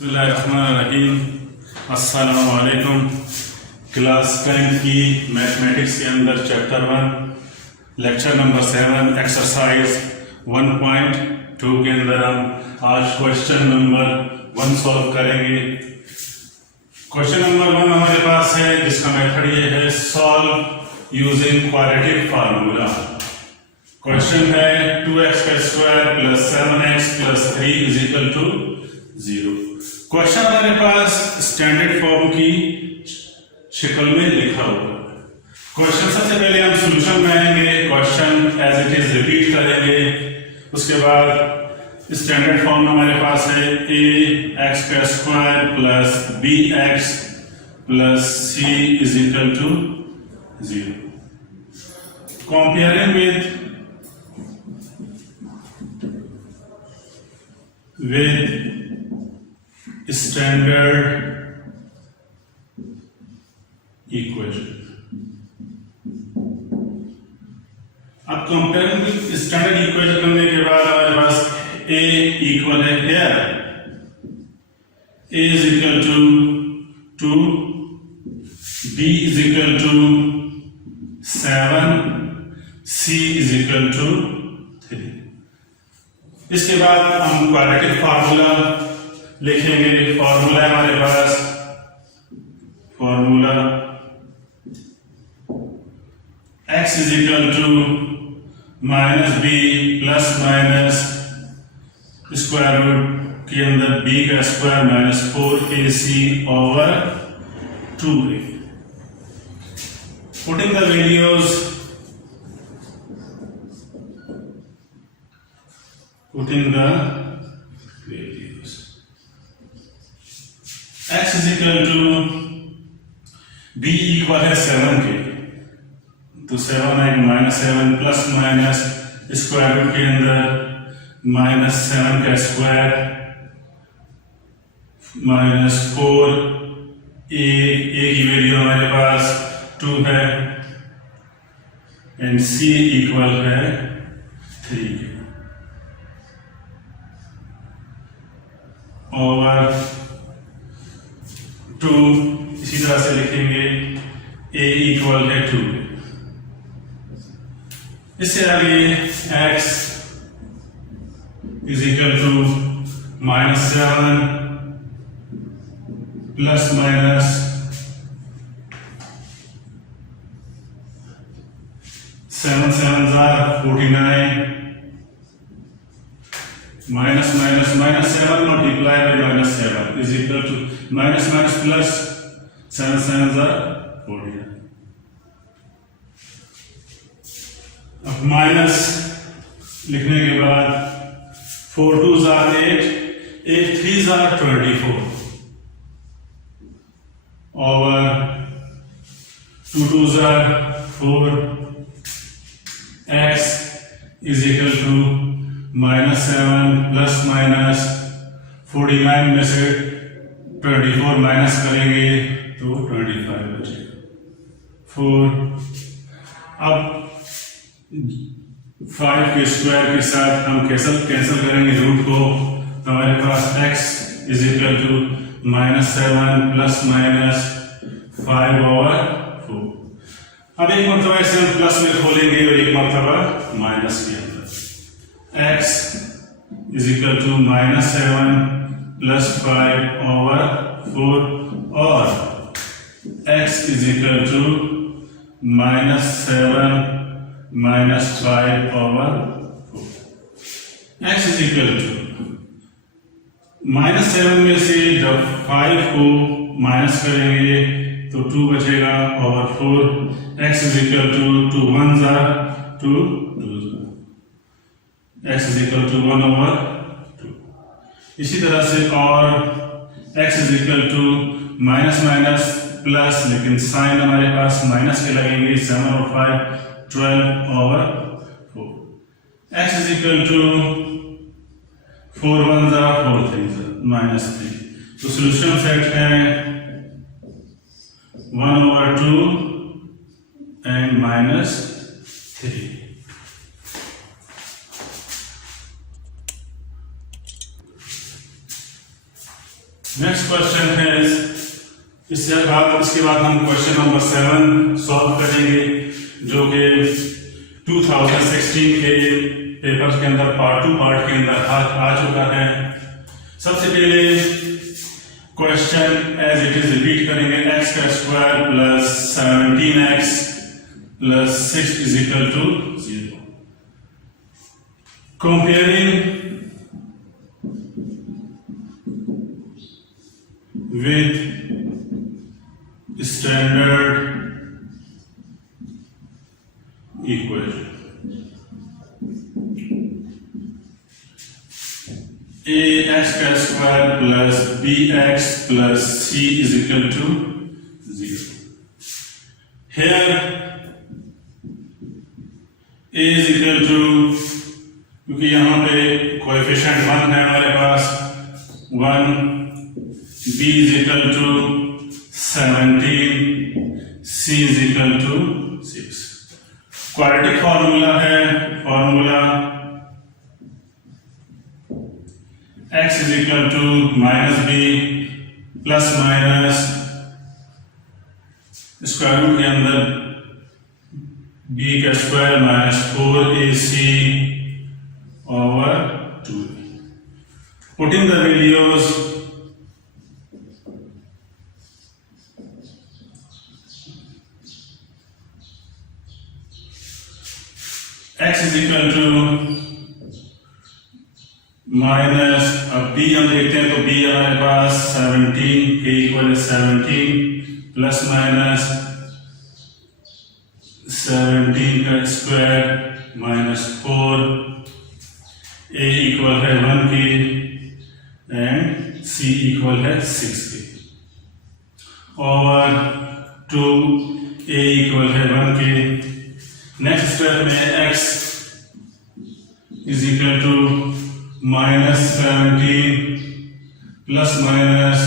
बिस्मिल्लाहिर्रहमानिर्रहीम। अस्सलाम वालेकुम। क्लास 10 की मैथमेटिक्स के अंदर चैप्टर 1 लेक्चर नंबर 7 एक्सरसाइज 1.2 के अंदर हम आज क्वेश्चन नंबर 1 सॉल्व करेंगे। क्वेश्चन नंबर 1 हमारे पास है जिसका मेथड ये है solve using quadratic formula. Question है 2x² + 7x + 3 = 0। क्वेश्चन हमारे पास स्टैंडर्ड फॉर्म की शक्ल में लिखा हुआ है। क्वेश्चन सबसे पहले हम सॉल्यूशन बनाएंगे, question as it is repeat करेंगे। उसके बाद स्टैंडर्ड फॉर्म हमारे पास है ax² + bx + c = 0। Comparing with standard equation। अब कंपेयरिंग विद स्टैंडर्ड इक्वेशन करने के बाद हमारे पास a इक्वल है हियर a = 2, b = 7, c = 3। इसके बाद हम क्वाड्रेटिक फार्मूला लिखेंगे। फार्मूला हमारे पास formula x = -b ± square root के अंदर b का square -4ac/2a। Putting the values x = b equal है 7 के, तो 7 है -7 ± स्क्वायर रूट के अंदर -7 का स्क्वायर -4 a की वैल्यू हमारे पास 2 है एंड c इक्वल है 3 ओवर 2। इसी तरह से लिखेंगे a इक्वल है 2। इससे आगे x = -7 ± 7 7s are 49 minus minus minus 7 multiplied by -7 = minus minus plus 7 7s are 49। अब माइनस लिखने के बाद 4 2s are 8, 8 3s are 24 over 2 2s are 4। x = -7 ± 49 में से 24 माइनस करेंगे तो 25 बचेगा 4। अब 5 के स्क्वायर के साथ हम कैंसिल करेंगे रूट को, तो हमारे पास x = -7 ± 5/4। अब एक मरतबा इसे हम प्लस में खोलेंगे और एक मरतबा माइनस के अंदर। x = -7 + 5/4 और x = -7 -5/4। x -7 में से जब 5 को माइनस करेंगे तो 2 बचेगा over 4। x = 2 1s are 2 x = 1/2। इसी तरह से और x = माइनस माइनस प्लस, लेकिन साइन हमारे पास माइनस के लगेंगे 7 और 5 12/4। x = 4 1s are 4 3s -3। तो सॉल्यूशन सेट है 1/2 एंड -3। नेक्स्ट क्वेश्चन है, इसके बाद हम क्वेश्चन नंबर 7 सॉल्व करेंगे, जो कि 2016 के पेपर के अंदर पार्ट 2 के अंदर आ चुका है। सबसे पहले question as it is repeat करेंगे। x का square plus 17x plus 6 is equal to 0। Comparing with standard equation, ax का square plus bx plus c is equal to 0. Here a is equal to, क्योंकि यहाँ पे coefficient 1 है हमारे पास, 1, b is equal to 17, c is equal to 6. Quadratic formula है, formula x is equal to minus B plus minus square root के अंदर b का square minus 4ac over 2. Putting the values, x is equal to minus, अब b हम देखते हैं तो b हमारे पास 17 के इक्वल है 17 प्लस माइनस 17 का स्क्वायर माइनस 4, a इक्वल है 1 की एंड c इक्वल है 6 की, और 2 a इक्वल है 1 की। नेक्स्ट स्टेप में x is equal to minus 17 plus minus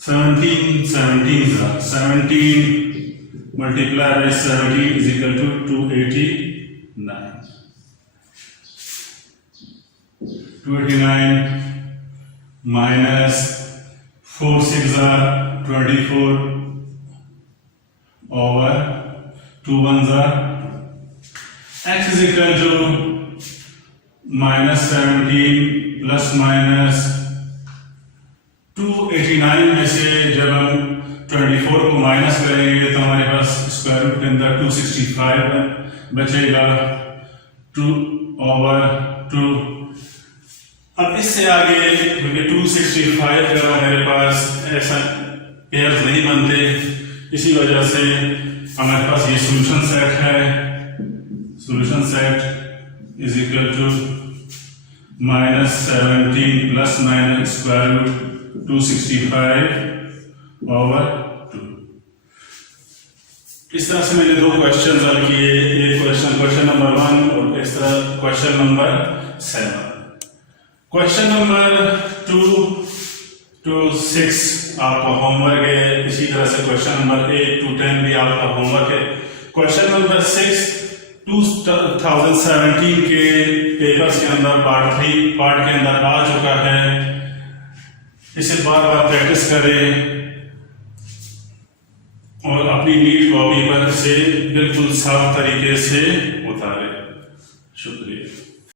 17 multiply by 17 is equal to 289 minus 4 6 24 over 2 1s are, x is equal to minus 17 plus minus 289 में से जब हम 24 को माइनस करेंगे तो हमारे पास स्क्वायर रूट के अंदर 265 बचेगा, 2 over 2। अब इससे आगे क्योंकि 265 का हमारे पास ऐसा पेयर नहीं बनते, इसी वजह से हमारे पास ये सॉल्यूशन सेट है। Solution set is equal to minus 17 plus minus square root 265 over 2। इस तरह से मैंने 2 क्वेश्चन हल किए, एक क्वेश्चन नंबर 1 और इस तरह question number 7। Question number 2 to 6 आपका होमवर्क है, इसी तरह से क्वेश्चन नंबर 8 to 10 भी आपका होमवर्क है। क्वेश्चन नंबर 6 2017 के पेपर्स के अंदर पार्ट के अंदर आ चुका है। इसे बार बार प्रैक्टिस करें और अपनी नीट कॉपी पर इसे बिल्कुल साफ तरीके से उतारें। शुक्रिया।